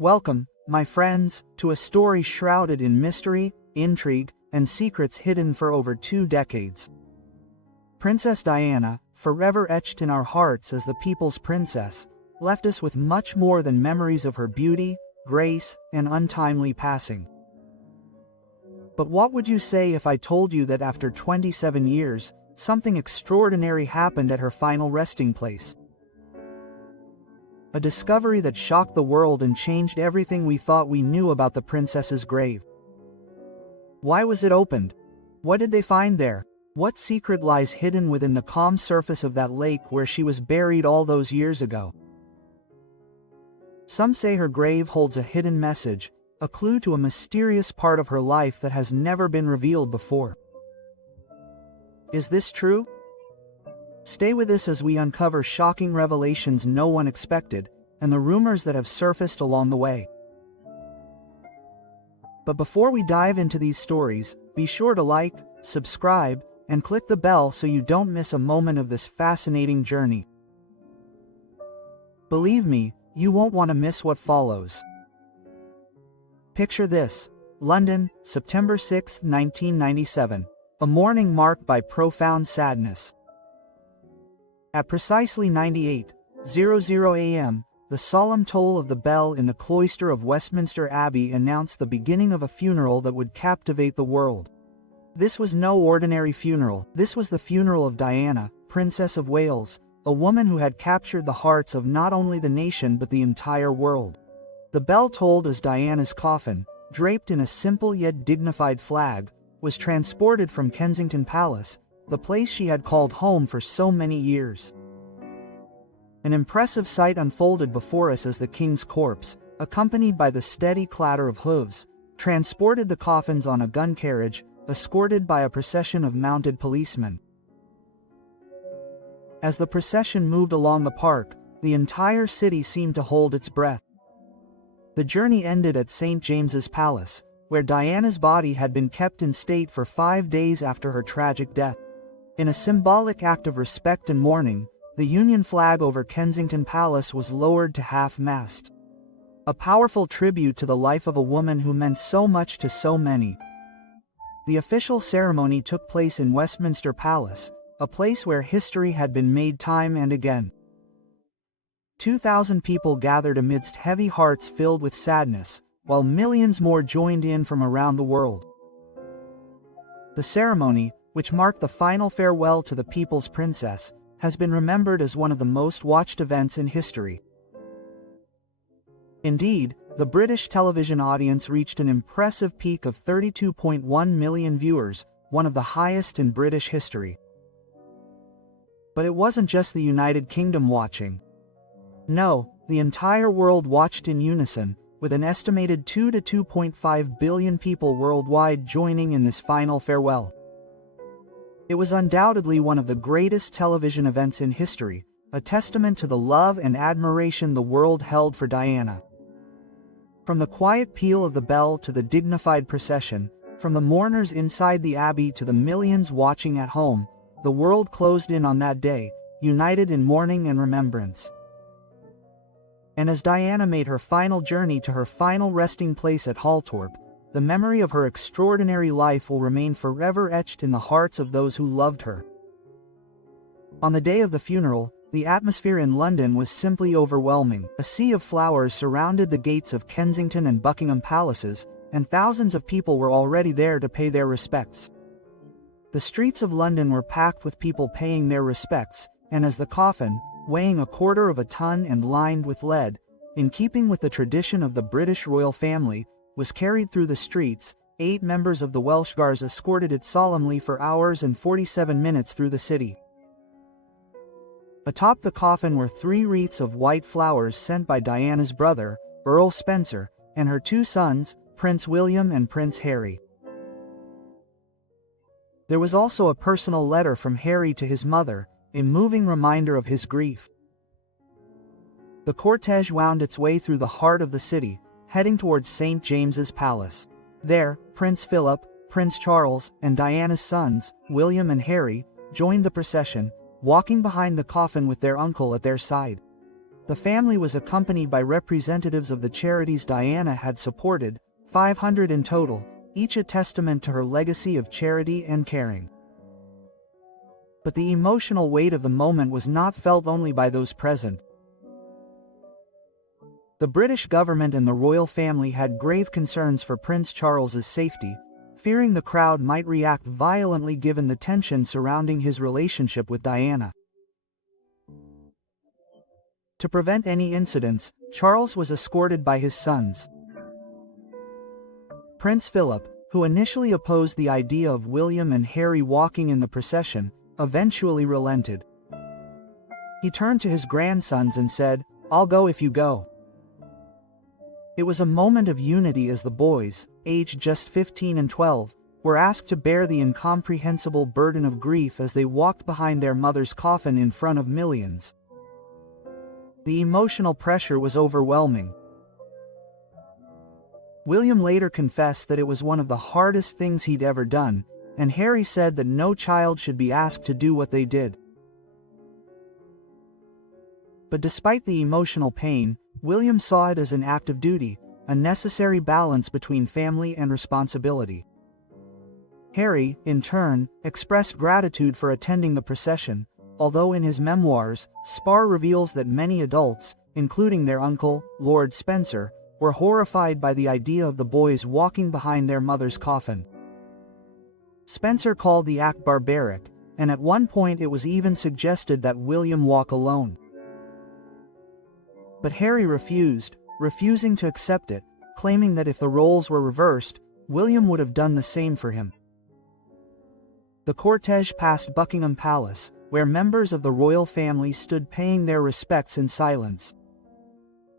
Welcome, my friends, to a story shrouded in mystery, intrigue, and secrets hidden for over 2 decades. Princess Diana, forever etched in our hearts as the people's princess, left us with much more than memories of her beauty, grace, and untimely passing. But what would you say if I told you that after 27 years, something extraordinary happened at her final resting place? A discovery that shocked the world and changed everything we thought we knew about the princess's grave. Why was it opened? What did they find there? What secret lies hidden within the calm surface of that lake where she was buried all those years ago? Some say her grave holds a hidden message, a clue to a mysterious part of her life that has never been revealed before. Is this true? Stay with us as we uncover shocking revelations no one expected, and the rumors that have surfaced along the way. But before we dive into these stories, be sure to like, subscribe, and click the bell so you don't miss a moment of this fascinating journey. Believe me, you won't want to miss what follows. Picture this: London, September 6, 1997, a morning marked by profound sadness. At precisely 98:00 a.m., the solemn toll of the bell in the cloister of Westminster Abbey announced the beginning of a funeral that would captivate the world. This was no ordinary funeral. This was the funeral of Diana, Princess of Wales, a woman who had captured the hearts of not only the nation but the entire world. The bell tolled as Diana's coffin, draped in a simple yet dignified flag, was transported from Kensington Palace, the place she had called home for so many years. An impressive sight unfolded before us as the king's corpse, accompanied by the steady clatter of hooves, transported the coffins on a gun carriage, escorted by a procession of mounted policemen. As the procession moved along the park, the entire city seemed to hold its breath. The journey ended at St. James's Palace, where Diana's body had been kept in state for 5 days after her tragic death. In a symbolic act of respect and mourning, the Union flag over Kensington Palace was lowered to half-mast. A powerful tribute to the life of a woman who meant so much to so many. The official ceremony took place in Westminster Palace, a place where history had been made time and again. 2,000 people gathered amidst heavy hearts filled with sadness, while millions more joined in from around the world. The ceremony, which marked the final farewell to the people's princess, has been remembered as one of the most watched events in history. Indeed, the British television audience reached an impressive peak of 32.1 million viewers, one of the highest in British history. But it wasn't just the United Kingdom watching. No, the entire world watched in unison, with an estimated 2 to 2.5 billion people worldwide joining in this final farewell. It was undoubtedly one of the greatest television events in history, a testament to the love and admiration the world held for Diana. From the quiet peal of the bell to the dignified procession, from the mourners inside the abbey to the millions watching at home, the world closed in on that day, united in mourning and remembrance. And as Diana made her final journey to her final resting place at Althorp, the memory of her extraordinary life will remain forever etched in the hearts of those who loved her. On the day of the funeral, the atmosphere in London was simply overwhelming. A sea of flowers surrounded the gates of Kensington and Buckingham Palaces, and thousands of people were already there to pay their respects. The streets of London were packed with people paying their respects, and as the coffin, weighing 1/4 of a ton and lined with lead, in keeping with the tradition of the British royal family, was carried through the streets, 8 members of the Welsh Guards escorted it solemnly for hours and 47 minutes through the city. Atop the coffin were 3 wreaths of white flowers sent by Diana's brother, Earl Spencer, and her 2 sons, Prince William and Prince Harry. There was also a personal letter from Harry to his mother, a moving reminder of his grief. The cortege wound its way through the heart of the city, heading towards St. James's Palace. There, Prince Philip, Prince Charles, and Diana's sons, William and Harry, joined the procession, walking behind the coffin with their uncle at their side. The family was accompanied by representatives of the charities Diana had supported, 500 in total, each a testament to her legacy of charity and caring. But the emotional weight of the moment was not felt only by those present. The British government and the royal family had grave concerns for Prince Charles's safety, fearing the crowd might react violently given the tension surrounding his relationship with Diana. To prevent any incidents, Charles was escorted by his sons. Prince Philip, who initially opposed the idea of William and Harry walking in the procession, eventually relented. He turned to his grandsons and said, "I'll go if you go." It was a moment of unity as the boys, aged just 15 and 12, were asked to bear the incomprehensible burden of grief as they walked behind their mother's coffin in front of millions. The emotional pressure was overwhelming. William later confessed that it was one of the hardest things he'd ever done, and Harry said that no child should be asked to do what they did. But despite the emotional pain, William saw it as an act of duty, a necessary balance between family and responsibility. Harry, in turn, expressed gratitude for attending the procession, although in his memoirs, Sparr reveals that many adults, including their uncle, Lord Spencer, were horrified by the idea of the boys walking behind their mother's coffin. Spencer called the act barbaric, and at one point it was even suggested that William walk alone. But Harry refusing to accept it, claiming that if the roles were reversed, William would have done the same for him. The cortege passed Buckingham Palace, where members of the royal family stood paying their respects in silence.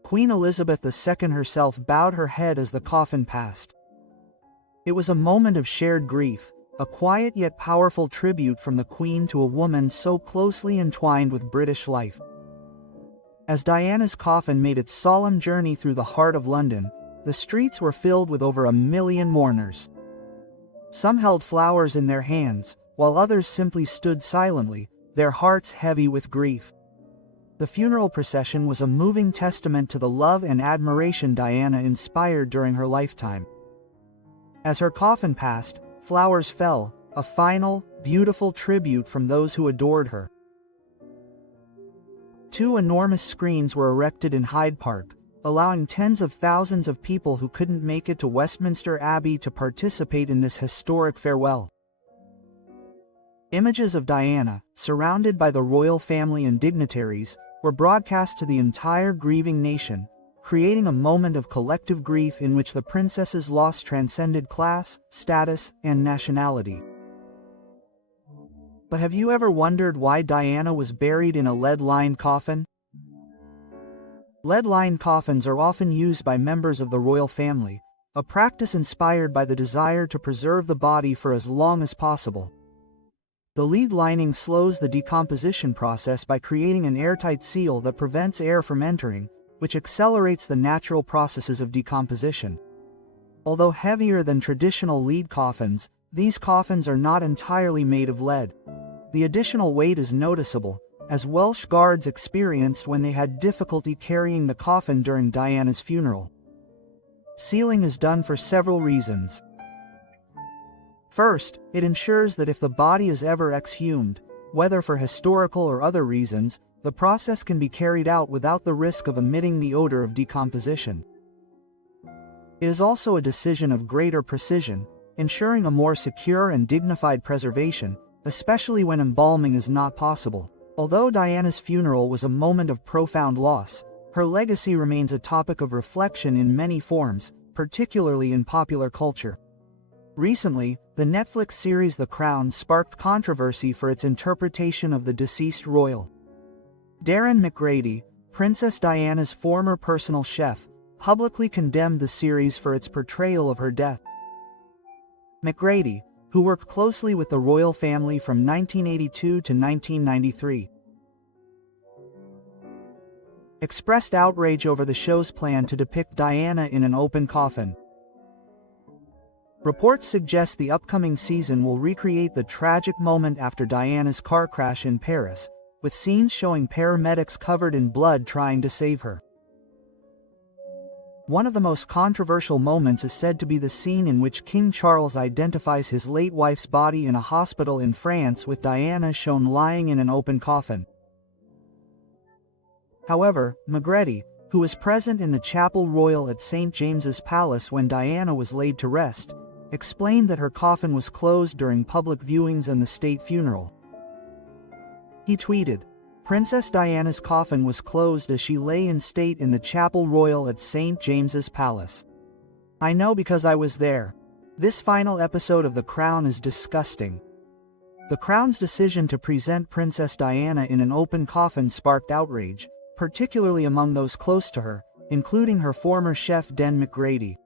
Queen Elizabeth II herself bowed her head as the coffin passed. It was a moment of shared grief, a quiet yet powerful tribute from the Queen to a woman so closely entwined with British life. As Diana's coffin made its solemn journey through the heart of London, the streets were filled with over 1 million mourners. Some held flowers in their hands, while others simply stood silently, their hearts heavy with grief. The funeral procession was a moving testament to the love and admiration Diana inspired during her lifetime. As her coffin passed, flowers fell, a final, beautiful tribute from those who adored her. 2 enormous screens were erected in Hyde Park, allowing tens of thousands of people who couldn't make it to Westminster Abbey to participate in this historic farewell. Images of Diana, surrounded by the royal family and dignitaries, were broadcast to the entire grieving nation, creating a moment of collective grief in which the princess's loss transcended class, status, and nationality. But have you ever wondered why Diana was buried in a lead-lined coffin? Lead-lined coffins are often used by members of the royal family, a practice inspired by the desire to preserve the body for as long as possible. The lead lining slows the decomposition process by creating an airtight seal that prevents air from entering, which accelerates the natural processes of decomposition. Although heavier than traditional lead coffins, these coffins are not entirely made of lead. The additional weight is noticeable, as Welsh guards experienced when they had difficulty carrying the coffin during Diana's funeral. Sealing is done for several reasons. First, it ensures that if the body is ever exhumed, whether for historical or other reasons, the process can be carried out without the risk of emitting the odor of decomposition. It is also a decision of greater precision, ensuring a more secure and dignified preservation, especially when embalming is not possible. Although Diana's funeral was a moment of profound loss, her legacy remains a topic of reflection in many forms, particularly in popular culture. Recently, the Netflix series The Crown sparked controversy for its interpretation of the deceased royal. Darren McGrady, Princess Diana's former personal chef, publicly condemned the series for its portrayal of her death. McGrady, who worked closely with the royal family from 1982 to 1993, expressed outrage over the show's plan to depict Diana in an open coffin. Reports suggest the upcoming season will recreate the tragic moment after Diana's car crash in Paris, with scenes showing paramedics covered in blood trying to save her. One of the most controversial moments is said to be the scene in which King Charles identifies his late wife's body in a hospital in France, with Diana shown lying in an open coffin. However, Magrety, who was present in the Chapel Royal at St. James's Palace when Diana was laid to rest, explained that her coffin was closed during public viewings and the state funeral. He tweeted, "Princess Diana's coffin was closed as she lay in state in the Chapel Royal at St. James's Palace. I know because I was there. This final episode of The Crown is disgusting." The Crown's decision to present Princess Diana in an open coffin sparked outrage, particularly among those close to her, including her former chef Den Magrety.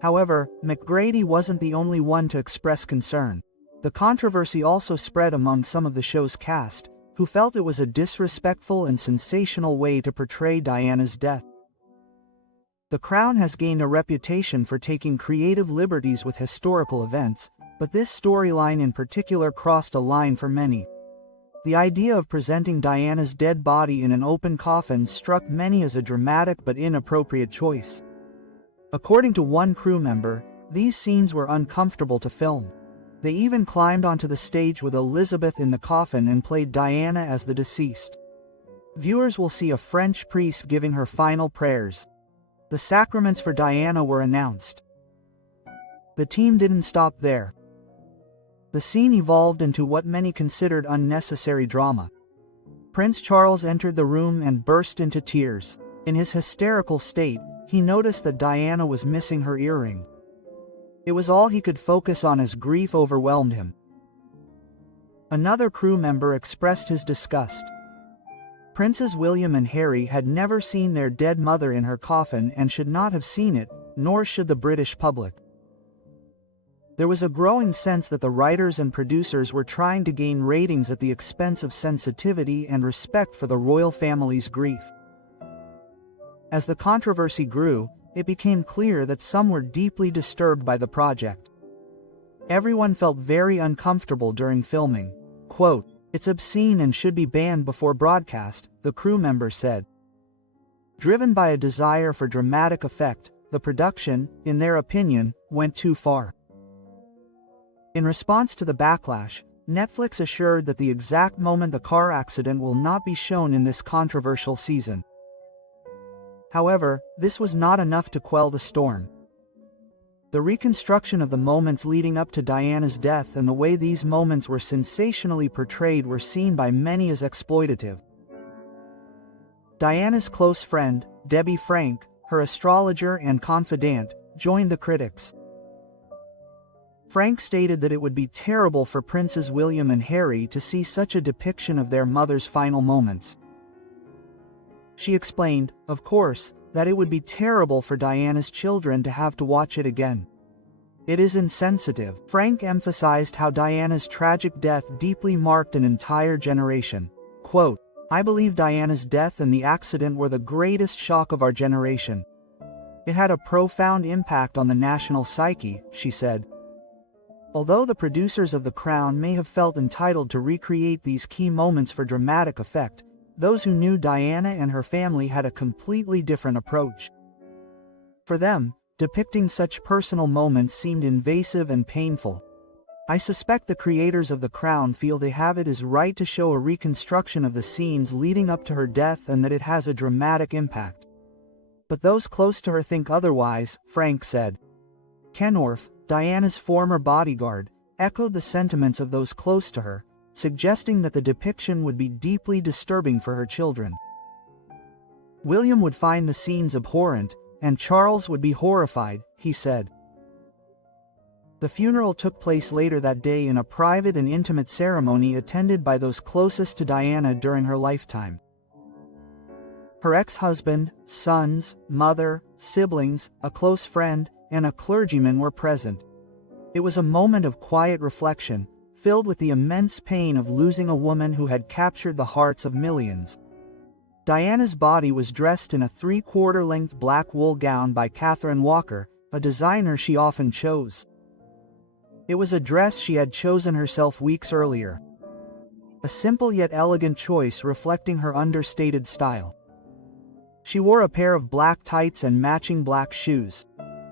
However, Magrety wasn't the only one to express concern. The controversy also spread among some of the show's cast, who felt it was a disrespectful and sensational way to portray Diana's death. The Crown has gained a reputation for taking creative liberties with historical events, but this storyline in particular crossed a line for many. The idea of presenting Diana's dead body in an open coffin struck many as a dramatic but inappropriate choice. According to one crew member, these scenes were uncomfortable to film. They even climbed onto the stage with Elizabeth in the coffin and played Diana as the deceased. Viewers will see a French priest giving her final prayers. The sacraments for Diana were announced. The team didn't stop there. The scene evolved into what many considered unnecessary drama. Prince Charles entered the room and burst into tears. In his hysterical state, he noticed that Diana was missing her earring. It was all he could focus on as grief overwhelmed him. Another crew member expressed his disgust. Princes William and Harry had never seen their dead mother in her coffin and should not have seen it, nor should the British public. There was a growing sense that the writers and producers were trying to gain ratings at the expense of sensitivity and respect for the royal family's grief. As the controversy grew, it became clear that some were deeply disturbed by the project. Everyone felt very uncomfortable during filming. Quote, "It's obscene and should be banned before broadcast," the crew member said. Driven by a desire for dramatic effect, the production, in their opinion, went too far. In response to the backlash, Netflix assured that the exact moment the car accident will not be shown in this controversial season. However, this was not enough to quell the storm. The reconstruction of the moments leading up to Diana's death and the way these moments were sensationally portrayed were seen by many as exploitative. Diana's close friend, Debbie Frank, her astrologer and confidant, joined the critics. Frank stated that it would be terrible for Princes William and Harry to see such a depiction of their mother's final moments. She explained, of course, that it would be terrible for Diana's children to have to watch it again. It is insensitive. Frank emphasized how Diana's tragic death deeply marked an entire generation. Quote, "I believe Diana's death and the accident were the greatest shock of our generation. It had a profound impact on the national psyche," she said. Although the producers of The Crown may have felt entitled to recreate these key moments for dramatic effect, those who knew Diana and her family had a completely different approach. For them, depicting such personal moments seemed invasive and painful. I suspect the creators of The Crown feel they have it as right to show a reconstruction of the scenes leading up to her death and that it has a dramatic impact. But those close to her think otherwise, Frank said. Kenworth, Diana's former bodyguard, echoed the sentiments of those close to her, suggesting that the depiction would be deeply disturbing for her children. William would find the scenes abhorrent, and Charles would be horrified, he said. The funeral took place later that day in a private and intimate ceremony attended by those closest to Diana during her lifetime. Her ex-husband, sons, mother, siblings, a close friend, and a clergyman were present. It was a moment of quiet reflection, filled with the immense pain of losing a woman who had captured the hearts of millions. Diana's body was dressed in a 3/4-length black wool gown by Catherine Walker, a designer she often chose. It was a dress she had chosen herself weeks earlier. a simple yet elegant choice reflecting her understated style. She wore a pair of black tights and matching black shoes.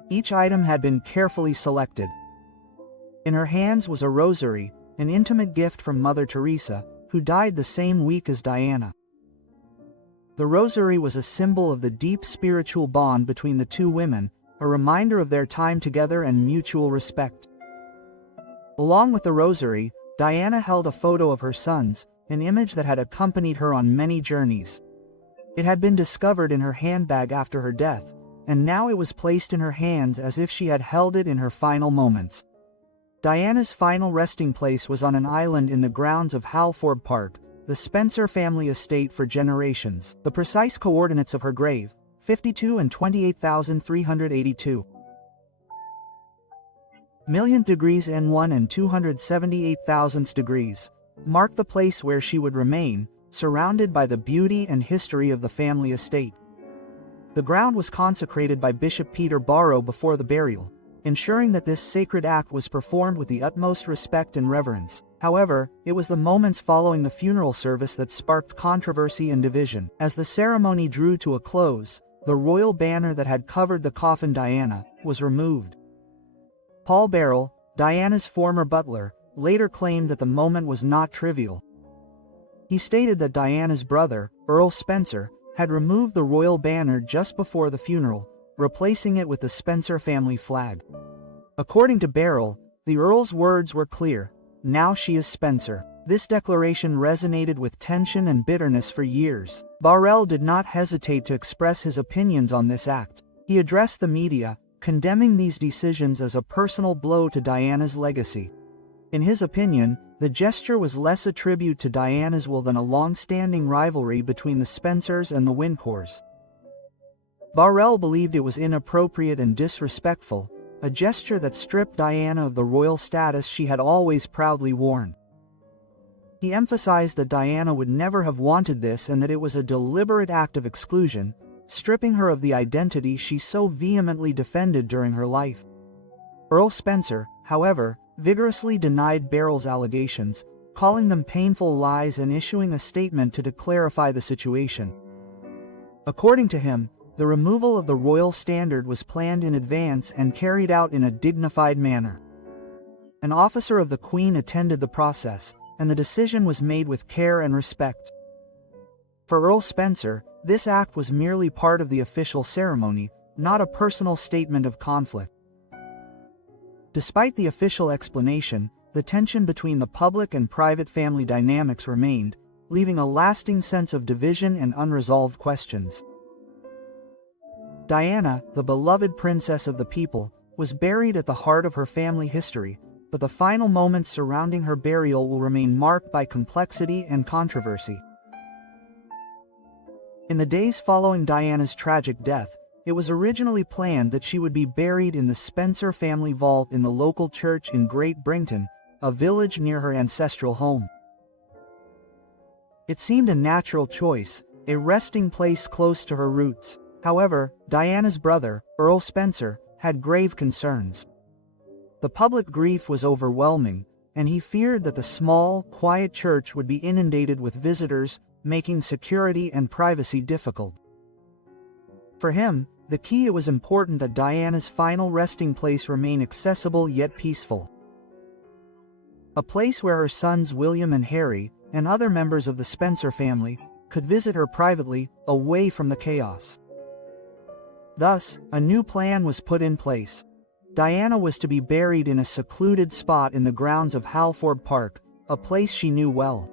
Each item had been carefully selected. In her hands was a rosary, an intimate gift from Mother Teresa, who died the same week as Diana. The rosary was a symbol of the deep spiritual bond between the two women, a reminder of their time together and mutual respect. Along with the rosary, Diana held a photo of her sons, an image that had accompanied her on many journeys. It had been discovered in her handbag after her death, and now it was placed in her hands as if she had held it in her final moments. Diana's final resting place was on an island in the grounds of Althorp Park, the Spencer family estate for generations. The precise coordinates of her grave, 52 and 28,382 million degrees N1 and 278 thousandths degrees, mark the place where she would remain, surrounded by the beauty and history of the family estate. The ground was consecrated by Bishop Peter Barrow before the burial, ensuring that this sacred act was performed with the utmost respect and reverence. However, it was the moments following the funeral service that sparked controversy and division. As the ceremony drew to a close, the royal banner that had covered the coffin Diana was removed. Paul Beryl, Diana's former butler, later claimed that the moment was not trivial. He stated that Diana's brother, Earl Spencer, had removed the royal banner just before the funeral, replacing it with the Spencer family flag. According to Beryl, the Earl's words were clear: "Now she is Spencer." This declaration resonated with tension and bitterness for years. Beryl did not hesitate to express his opinions on this act. He addressed the media, condemning these decisions as a personal blow to Diana's legacy. In his opinion, the gesture was less a tribute to Diana's will than a long-standing rivalry between the Spencers and the Wincours. Beryl believed it was inappropriate and disrespectful, a gesture that stripped Diana of the royal status she had always proudly worn. He emphasized that Diana would never have wanted this and that it was a deliberate act of exclusion, stripping her of the identity she so vehemently defended during her life. Earl Spencer, however, vigorously denied Beryl's allegations, calling them painful lies and issuing a statement to clarify the situation. According to him, the removal of the royal standard was planned in advance and carried out in a dignified manner. An officer of the Queen attended the process, and the decision was made with care and respect. For Earl Spencer, this act was merely part of the official ceremony, not a personal statement of conflict. Despite the official explanation, the tension between the public and private family dynamics remained, leaving a lasting sense of division and unresolved questions. Diana, the beloved princess of the people, was buried at the heart of her family history, but the final moments surrounding her burial will remain marked by complexity and controversy. In the days following Diana's tragic death, it was originally planned that she would be buried in the Spencer family vault in the local church in Great Brington, a village near her ancestral home. It seemed a natural choice, a resting place close to her roots. However, Diana's brother, Earl Spencer, had grave concerns. The public grief was overwhelming, and he feared that the small, quiet church would be inundated with visitors, making security and privacy difficult. For him, the key it was important that Diana's final resting place remain accessible yet peaceful. A place where her sons William and Harry, and other members of the Spencer family, could visit her privately, away from the chaos. Thus, a new plan was put in place. Diana was to be buried in a secluded spot in the grounds of Althorp Park, a place she knew well.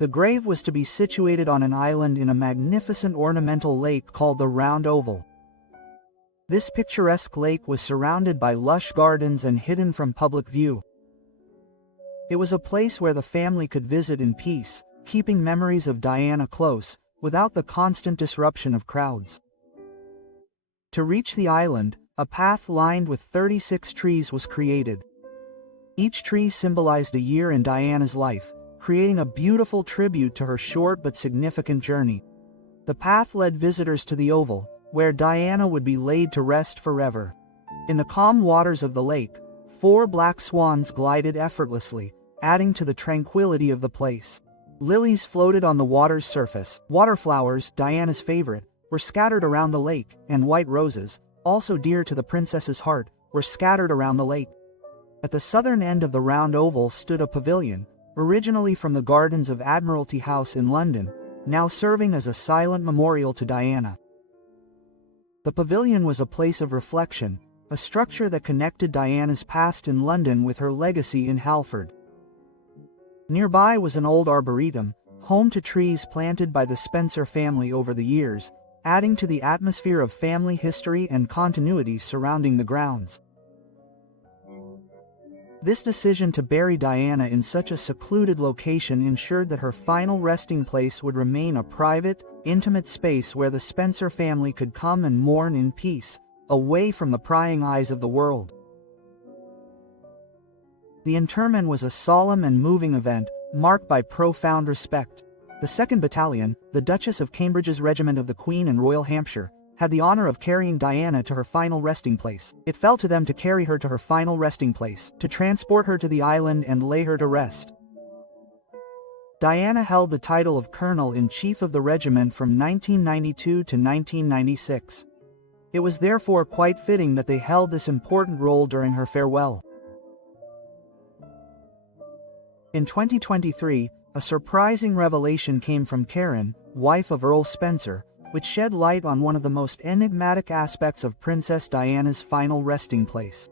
The grave was to be situated on an island in a magnificent ornamental lake called the Round Oval. This picturesque lake was surrounded by lush gardens and hidden from public view. It was a place where the family could visit in peace, keeping memories of Diana close, without the constant disruption of crowds. To reach the island, a path lined with 36 trees was created. Each tree symbolized a year in Diana's life, creating a beautiful tribute to her short but significant journey. The path led visitors to the oval, where Diana would be laid to rest forever. In the calm waters of the lake, 4 black swans glided effortlessly, adding to the tranquility of the place. Lilies floated on the water's surface. Waterflowers, Diana's favorite, were scattered around the lake, and white roses, also dear to the princess's heart, were scattered around the lake. At the southern end of the round oval stood a pavilion, originally from the gardens of Admiralty House in London, now serving as a silent memorial to Diana. The pavilion was a place of reflection, a structure that connected Diana's past in London with her legacy in Halford. Nearby was an old arboretum, home to trees planted by the Spencer family over the years, adding to the atmosphere of family history and continuity surrounding the grounds. This decision to bury Diana in such a secluded location ensured that her final resting place would remain a private, intimate space where the Spencer family could come and mourn in peace, away from the prying eyes of the world. The interment was a solemn and moving event, marked by profound respect. The 2nd Battalion, the Duchess of Cambridge's Regiment of the Queen and Royal Hampshire, had the honor of carrying Diana to her final resting place. It fell to them to carry her to her final resting place, to transport her to the island and lay her to rest. Diana held the title of Colonel-in-Chief of the regiment from 1992 to 1996. It was therefore quite fitting that they held this important role during her farewell. In 2023, a surprising revelation came from Karen, wife of Earl Spencer, which shed light on one of the most enigmatic aspects of Princess Diana's final resting place.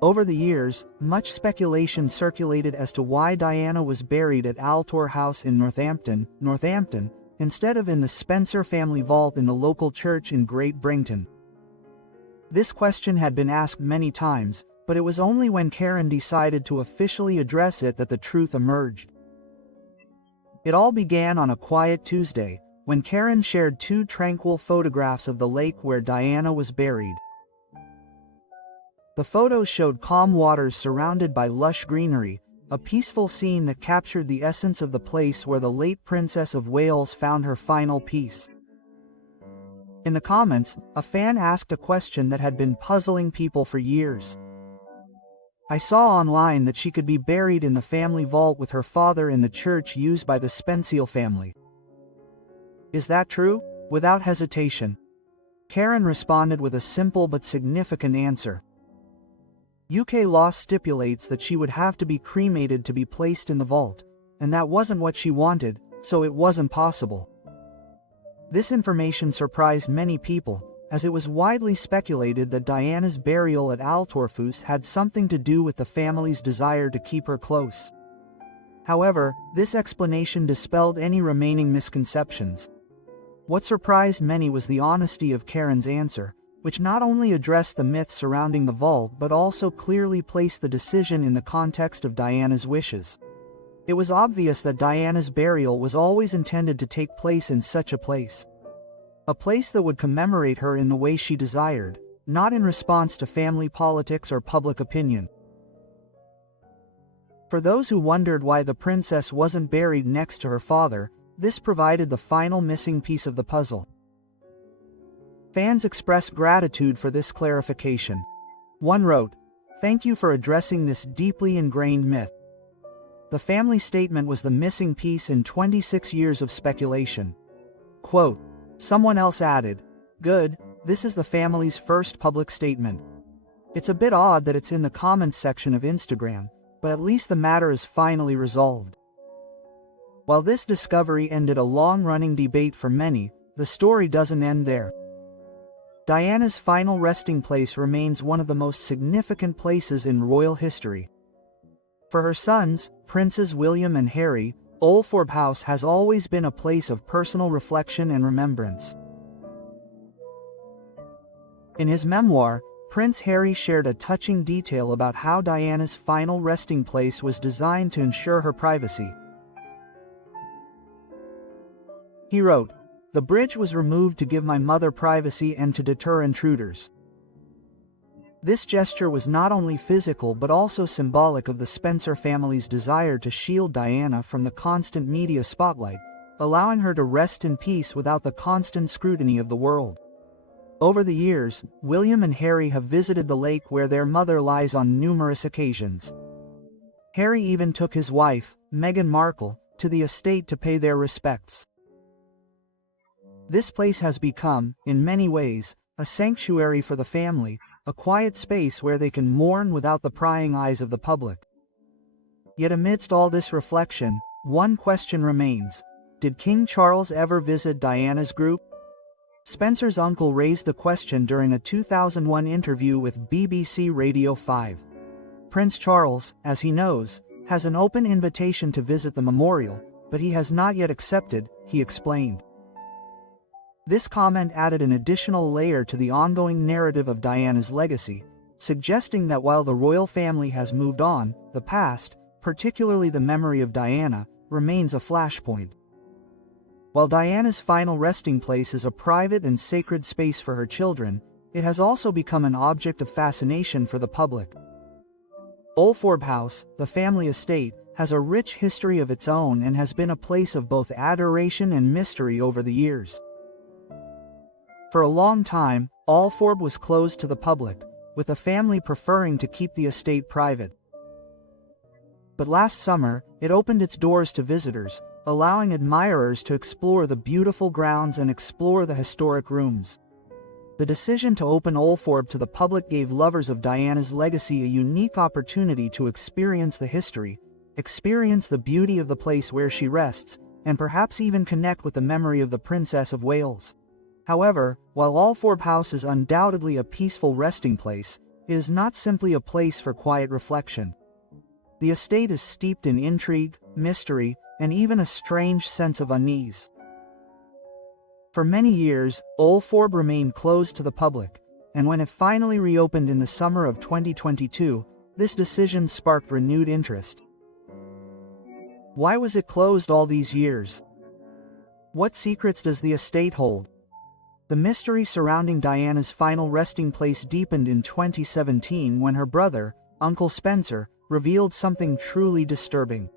Over the years, much speculation circulated as to why Diana was buried at Althorp House in Northampton, instead of in the Spencer family vault in the local church in Great Brington. This question had been asked many times, but it was only when Karen decided to officially address it that the truth emerged. It all began on a quiet Tuesday, when Karen shared 2 tranquil photographs of the lake where Diana was buried. The photos showed calm waters surrounded by lush greenery, a peaceful scene that captured the essence of the place where the late Princess of Wales found her final peace. In the comments, a fan asked a question that had been puzzling people for years. I saw online that she could be buried in the family vault with her father in the church used by the Spencer family. Is that true? Without hesitation, Karen responded with a simple but significant answer. UK law stipulates that she would have to be cremated to be placed in the vault, and that wasn't what she wanted, so it wasn't possible. This information surprised many people, as it was widely speculated that Diana's burial at Althorp House had something to do with the family's desire to keep her close. However, this explanation dispelled any remaining misconceptions. What surprised many was the honesty of Karen's answer, which not only addressed the myths surrounding the vault but also clearly placed the decision in the context of Diana's wishes. It was obvious that Diana's burial was always intended to take place in such a place. A place that would commemorate her in the way she desired, not in response to family politics or public opinion. For those who wondered why the princess wasn't buried next to her father, this provided the final missing piece of the puzzle. Fans expressed gratitude for this clarification. One wrote, "Thank you for addressing this deeply ingrained myth." The family statement was the missing piece in 26 years of speculation. Quote, someone else added, "Good, this is the family's first public statement. It's a bit odd that it's in the comments section of Instagram, but at least the matter is finally resolved." While this discovery ended a long-running debate for many, the story doesn't end there. Diana's final resting place remains one of the most significant places in royal history. For her sons, Princes William and Harry, Althorp House has always been a place of personal reflection and remembrance. In his memoir, Prince Harry shared a touching detail about how Diana's final resting place was designed to ensure her privacy. He wrote, "The bridge was removed to give my mother privacy and to deter intruders." This gesture was not only physical but also symbolic of the Spencer family's desire to shield Diana from the constant media spotlight, allowing her to rest in peace without the constant scrutiny of the world. Over the years, William and Harry have visited the lake where their mother lies on numerous occasions. Harry even took his wife, Meghan Markle, to the estate to pay their respects. This place has become, in many ways, a sanctuary for the family, a quiet space where they can mourn without the prying eyes of the public. Yet amidst all this reflection, one question remains: did King Charles ever visit Diana's group? Spencer's uncle raised the question during a 2001 interview with BBC Radio 5. Prince Charles, as he knows, has an open invitation to visit the memorial, but he has not yet accepted, he explained. This comment added an additional layer to the ongoing narrative of Diana's legacy, suggesting that while the royal family has moved on, the past, particularly the memory of Diana, remains a flashpoint. While Diana's final resting place is a private and sacred space for her children, it has also become an object of fascination for the public. Althorp House, the family estate, has a rich history of its own and has been a place of both adoration and mystery over the years. For a long time, Althorp was closed to the public, with the family preferring to keep the estate private. But last summer, it opened its doors to visitors, allowing admirers to explore the beautiful grounds and explore the historic rooms. The decision to open Althorp to the public gave lovers of Diana's legacy a unique opportunity to experience the history, experience the beauty of the place where she rests, and perhaps even connect with the memory of the Princess of Wales. However, while Althorp House is undoubtedly a peaceful resting place, it is not simply a place for quiet reflection. The estate is steeped in intrigue, mystery, and even a strange sense of unease. For many years, Althorp remained closed to the public, and when it finally reopened in the summer of 2022, this decision sparked renewed interest. Why was it closed all these years? What secrets does the estate hold? The mystery surrounding Diana's final resting place deepened in 2017 when her brother, Uncle Spencer, revealed something truly disturbing.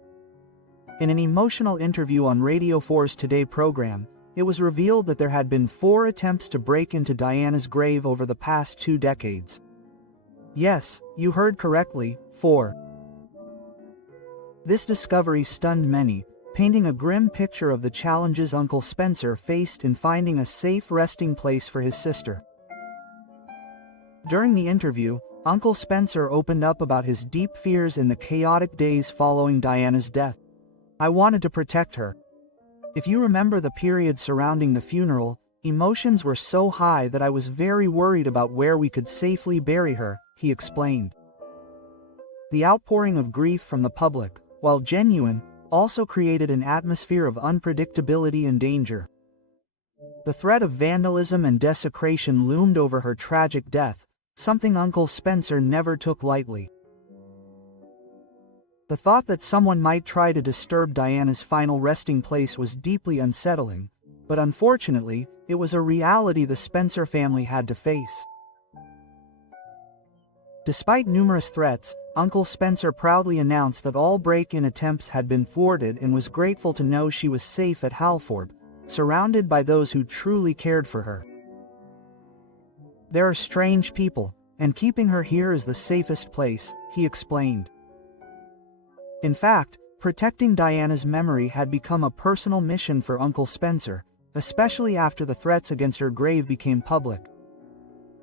In an emotional interview on Radio 4's Today program, it was revealed that there had been 4 attempts to break into Diana's grave over the past 2 decades. Yes, you heard correctly, 4. This discovery stunned many, painting a grim picture of the challenges Uncle Spencer faced in finding a safe resting place for his sister. During the interview, Uncle Spencer opened up about his deep fears in the chaotic days following Diana's death. "I wanted to protect her. If you remember the period surrounding the funeral, emotions were so high that I was very worried about where we could safely bury her," he explained. The outpouring of grief from the public, while genuine, also created an atmosphere of unpredictability and danger. The threat of vandalism and desecration loomed over her tragic death, something Uncle Spencer never took lightly. The thought that someone might try to disturb Diana's final resting place was deeply unsettling, but unfortunately, it was a reality the Spencer family had to face. Despite numerous threats, Uncle Spencer proudly announced that all break-in attempts had been thwarted and was grateful to know she was safe at Althorp, surrounded by those who truly cared for her. "There are strange people, and keeping her here is the safest place," he explained. In fact, protecting Diana's memory had become a personal mission for Uncle Spencer, especially after the threats against her grave became public.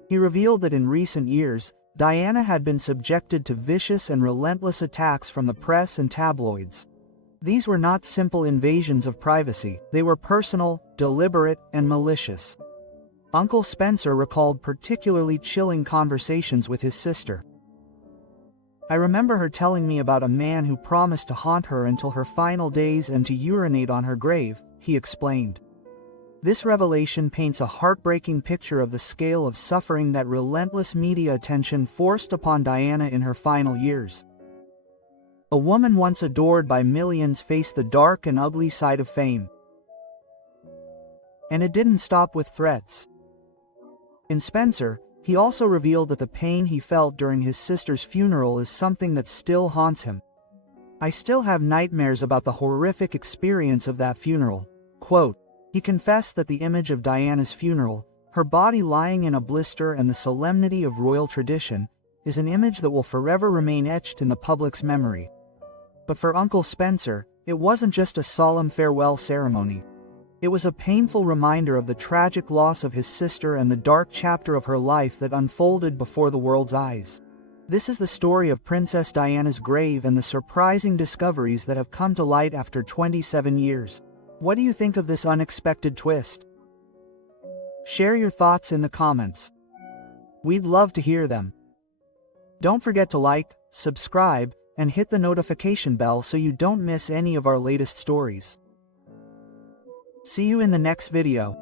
He revealed that in recent years, Diana had been subjected to vicious and relentless attacks from the press and tabloids. These were not simple invasions of privacy, they were personal, deliberate, and malicious. Uncle Spencer recalled particularly chilling conversations with his sister. "I remember her telling me about a man who promised to haunt her until her final days and to urinate on her grave," he explained. This revelation paints a heartbreaking picture of the scale of suffering that relentless media attention forced upon Diana in her final years. A woman once adored by millions faced the dark and ugly side of fame. And it didn't stop with threats. In Spencer, he also revealed that the pain he felt during his sister's funeral is something that still haunts him. "I still have nightmares about the horrific experience of that funeral." Quote, he confessed that the image of Diana's funeral, her body lying in a blister and the solemnity of royal tradition, is an image that will forever remain etched in the public's memory. But for Uncle Spencer, it wasn't just a solemn farewell ceremony. It was a painful reminder of the tragic loss of his sister and the dark chapter of her life that unfolded before the world's eyes. This is the story of Princess Diana's grave and the surprising discoveries that have come to light after 27 years. What do you think of this unexpected twist? Share your thoughts in the comments. We'd love to hear them. Don't forget to like, subscribe, and hit the notification bell so you don't miss any of our latest stories. See you in the next video.